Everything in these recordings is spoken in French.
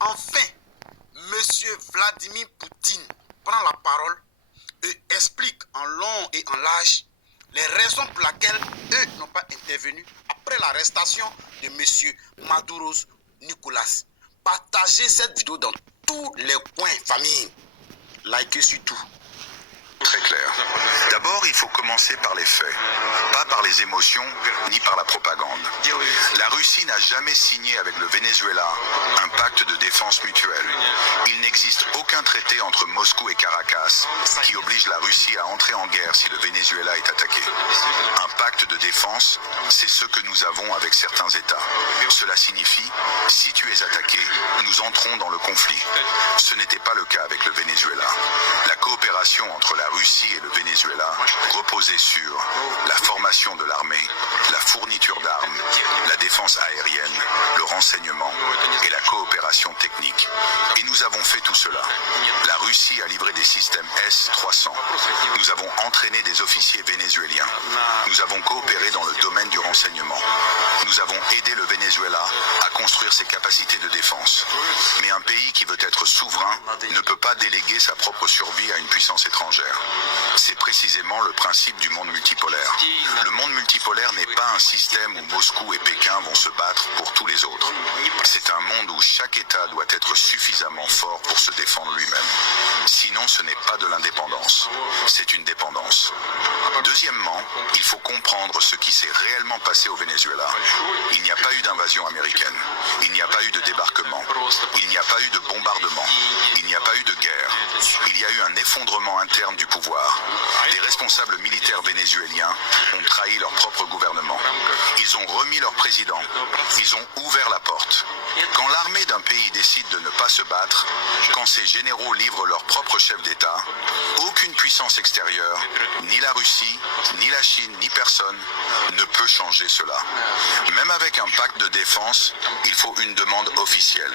Enfin, Monsieur Vladimir Poutine prend la parole et explique en long et en large les raisons pour lesquelles eux n'ont pas intervenu après l'arrestation de Monsieur Maduro Nicolas. Partagez cette vidéo dans tous les coins, famille. Likez surtout. Très clair. D'abord, il faut commencer par les faits, pas par les émotions ni par la propagande. La Russie n'a jamais signé avec le Venezuela un pacte de défense mutuelle. Il n'existe aucun traité entre Moscou et Caracas qui oblige la Russie à entrer en guerre si le Venezuela est attaqué. Un pacte de défense, c'est ce que nous avons avec certains États. Cela signifie, si tu es attaqué, nous entrons dans le conflit. Ce n'était pas le cas avec le Venezuela. La coopération entre la Russie et le Venezuela reposait sur la formation de l'armée, la fourniture d'armes, la défense aérienne, le renseignement et la coopération technique. Et nous avons fait tout cela. La Russie a livré des systèmes S-300. Nous avons entraîné des officiers vénézuéliens. Nous avons coopéré dans le domaine du renseignement. Nous avons aidé le Venezuela à construire ses capacités de défense. Mais un pays qui veut être souverain ne peut pas déléguer sa propre survie à une puissance étrangère. C'est précisément le principe du monde multipolaire. Le monde multipolaire n'est pas un système où Moscou et Pékin vont se battre pour tous les autres. C'est un monde où chaque État doit être suffisamment fort pour se défendre lui-même. Sinon, ce n'est pas de l'indépendance, c'est une dépendance. Deuxièmement, il faut comprendre ce qui s'est réellement passé au Venezuela. Il n'y a pas eu d'invasion américaine, il n'y a pas eu de débarquement, il n'y a pas eu de bombardement, il n'y a pas eu de guerre. Il y a eu un effondrement interne du pouvoir. Les responsables militaires vénézuéliens ont trahi leur propre gouvernement. Ils ont remis leur président. Ils ont ouvert la porte. Quand l'armée d'un pays décide de ne pas se battre, quand ses généraux livrent leur propre chef d'État, aucune puissance extérieure, ni la Russie, ni la Chine, ni personne, ne peut changer cela. Même avec un pacte de défense, il faut une demande officielle.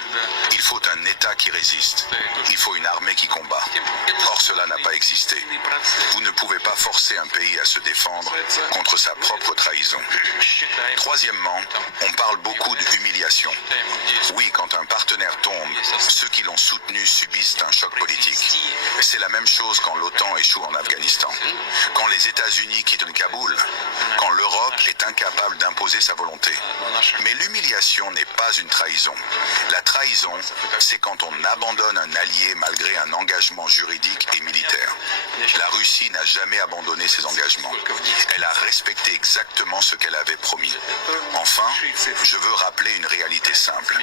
Il faut un État qui résiste. Il faut une armée qui combat. Or, cela n'a pas existé. Vous ne pouvez pas forcer un pays à se défendre contre sa propre trahison. Troisièmement, on parle beaucoup d'humiliation. Oui, quand un partenaire tombe, ceux qui l'ont soutenu subissent un choc politique. C'est la même chose quand l'OTAN échoue en Afghanistan. Quand les États-Unis quittent Kaboul, quand l'Europe est incapable d'imposer sa volonté. Mais l'humiliation n'est pas une trahison. La trahison, c'est quand on abandonne un allié malgré un engagement juridique et militaire. La Russie n'a jamais abandonné ses engagements. Elle a respecté exactement ce qu'elle avait promis. Enfin, je veux rappeler une réalité simple.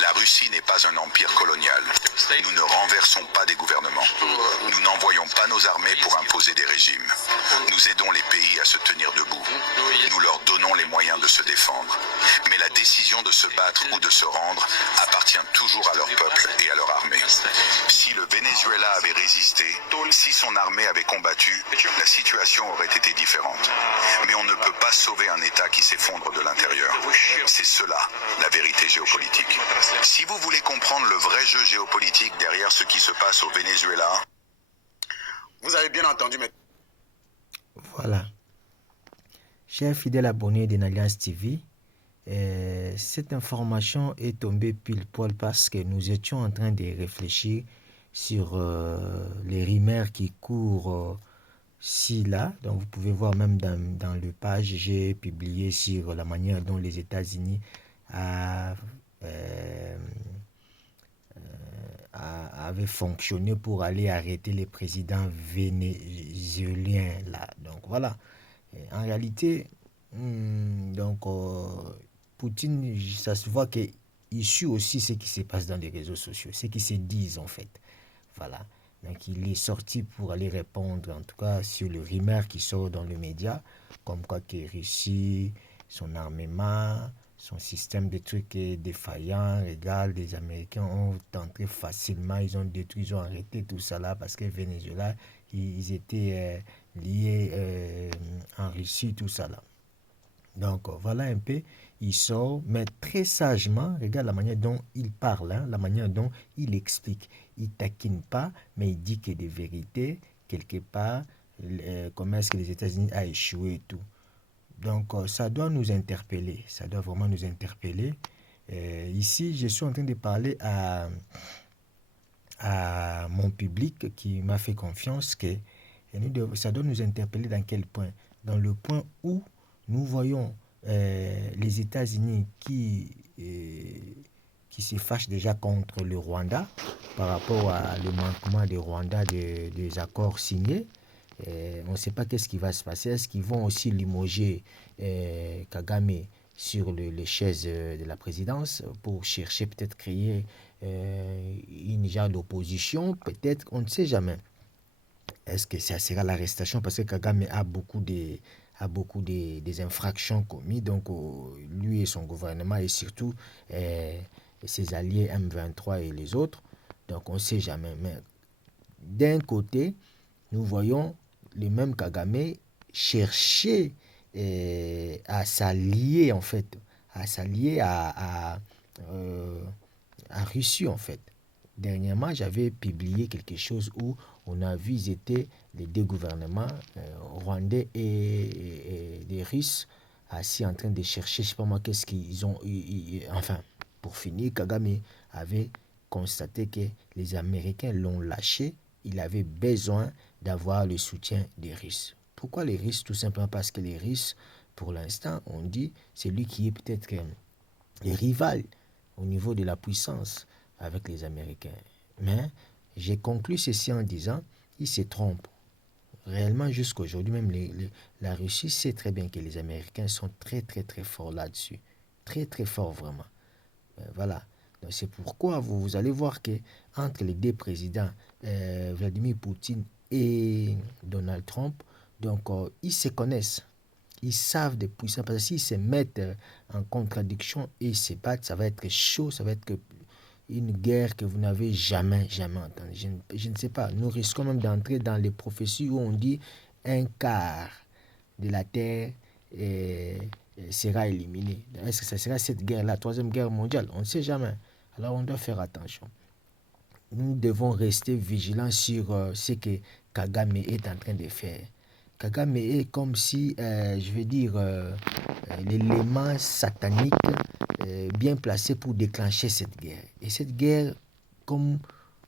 La Russie n'est pas un empire colonial. Nous ne renversons pas des gouvernements. Nous n'envoyons pas nos armées pour imposer des régimes. Nous aidons les pays à se tenir debout. Nous leur donnons les moyens de se défendre. Mais la décision de se battre ou de se rendre appartient toujours à leur peuple et à leur armée. Si le Venezuela avait résisté, si son armée avait combattu, la situation aurait été différente. Mais on ne peut pas sauver un État qui s'effondre de l'intérieur. C'est cela, la vérité géopolitique. Si vous voulez comprendre le vrai jeu géopolitique derrière ce qui se passe au Venezuela, vous avez bien entendu, mais... Voilà. Chers fidèles abonnés de Nalliance TV, cette information est tombée pile poil parce que nous étions en train de réfléchir sur les rumeurs qui courent ci-là. Donc vous pouvez voir même dans le page, j'ai publié sur la manière dont les États-Unis avaient fonctionné pour aller arrêter les présidents vénézuéliens là. Donc voilà. En réalité, Poutine, ça se voit qu'il suit aussi ce qui se passe dans les réseaux sociaux, ce qui se disent en fait. Voilà. Donc il est sorti pour aller répondre, en tout cas, sur le rumeur qui sort dans les médias, comme quoi que Russie, son armement, son système de trucs est défaillant. Regarde, les Américains ont entré facilement, ils ont détruit, ils ont arrêté tout ça là, parce que Venezuela, ils étaient liés en Russie, tout ça là. Donc voilà un peu, il sort, mais très sagement, regarde la manière dont il parle, hein, la manière dont il explique. Il taquine pas, mais il dit que des vérités, quelque part, comment est-ce que les États-Unis a échoué et tout. Donc ça doit nous interpeller, ça doit vraiment nous interpeller. Ici, je suis en train de parler à mon public qui m'a fait confiance que ça doit nous interpeller dans quel point? Dans le point où nous voyons les États-Unis qui se fâchent déjà contre le Rwanda par rapport à le manquement du Rwanda des accords signés. On ne sait pas qu'est-ce qui va se passer. Est-ce qu'ils vont aussi limoger Kagame sur les chaises de la présidence pour chercher peut-être créer une genre d'opposition? Peut-être, on ne sait jamais. Est-ce que ça sera l'arrestation? Parce que Kagame a beaucoup des infractions commises, donc lui et son gouvernement et surtout ses alliés M23 et les autres. Donc on ne sait jamais. Mais d'un côté, nous voyons le même Kagame chercher à s'allier en fait, à s'allier à Russie en fait. Dernièrement, j'avais publié quelque chose où on a visité les deux gouvernements rwandais et des Russes assis en train de chercher, je ne sais pas moi, qu'est-ce qu'ils ont. Enfin, pour finir, Kagame avait constaté que les Américains l'ont lâché. Il avait besoin d'avoir le soutien des Russes. Pourquoi les Russes? Tout simplement parce que les Russes, pour l'instant, on dit, c'est lui qui est peut-être le rival au niveau de la puissance avec les Américains. Mais j'ai conclu ceci en disant, ils se trompent. Réellement, jusqu'à aujourd'hui, même la Russie sait très bien que les Américains sont très, très, très forts là-dessus. Très, très forts, vraiment. Voilà. Donc, c'est pourquoi vous allez voir que entre les deux présidents, Vladimir Poutine et Donald Trump, donc ils se connaissent. Ils savent des puissants, parce que s'ils se mettent en contradiction et ils se battent, ça va être chaud, ça va être une guerre que vous n'avez jamais, jamais entendue. Je ne sais pas, nous risquons même d'entrer dans les prophéties où on dit un quart de la Terre sera éliminé. Est-ce que ça sera cette guerre, la troisième guerre mondiale? On ne sait jamais. Alors on doit faire attention. Nous devons rester vigilants sur ce que Kagame est en train de faire. Kagame est comme si, je veux dire, l'élément satanique bien placé pour déclencher cette guerre. Et cette guerre, comme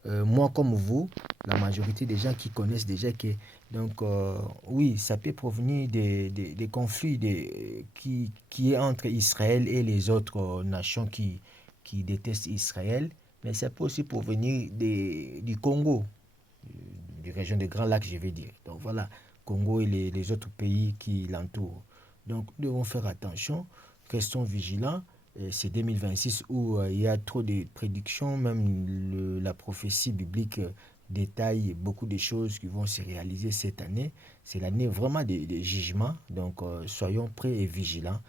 moi comme vous, la majorité des gens qui connaissent déjà que, donc oui, ça peut provenir des conflits qui est entre Israël et les autres nations qui détestent Israël, mais ça peut aussi provenir du Congo, des régions des Grands Lacs, je vais dire. Donc voilà, Congo et les autres pays qui l'entourent. Donc nous devons faire attention, restons vigilants. C'est 2026 où il y a trop de prédictions, même la prophétie biblique détaille beaucoup de choses qui vont se réaliser cette année. C'est l'année vraiment des jugements, donc soyons prêts et vigilants.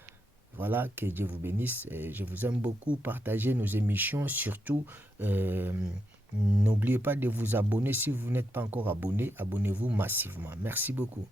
Voilà, que Dieu vous bénisse. Je vous aime beaucoup. Partagez nos émissions. Surtout, n'oubliez pas de vous abonner. Si vous n'êtes pas encore abonné, abonnez-vous massivement. Merci beaucoup.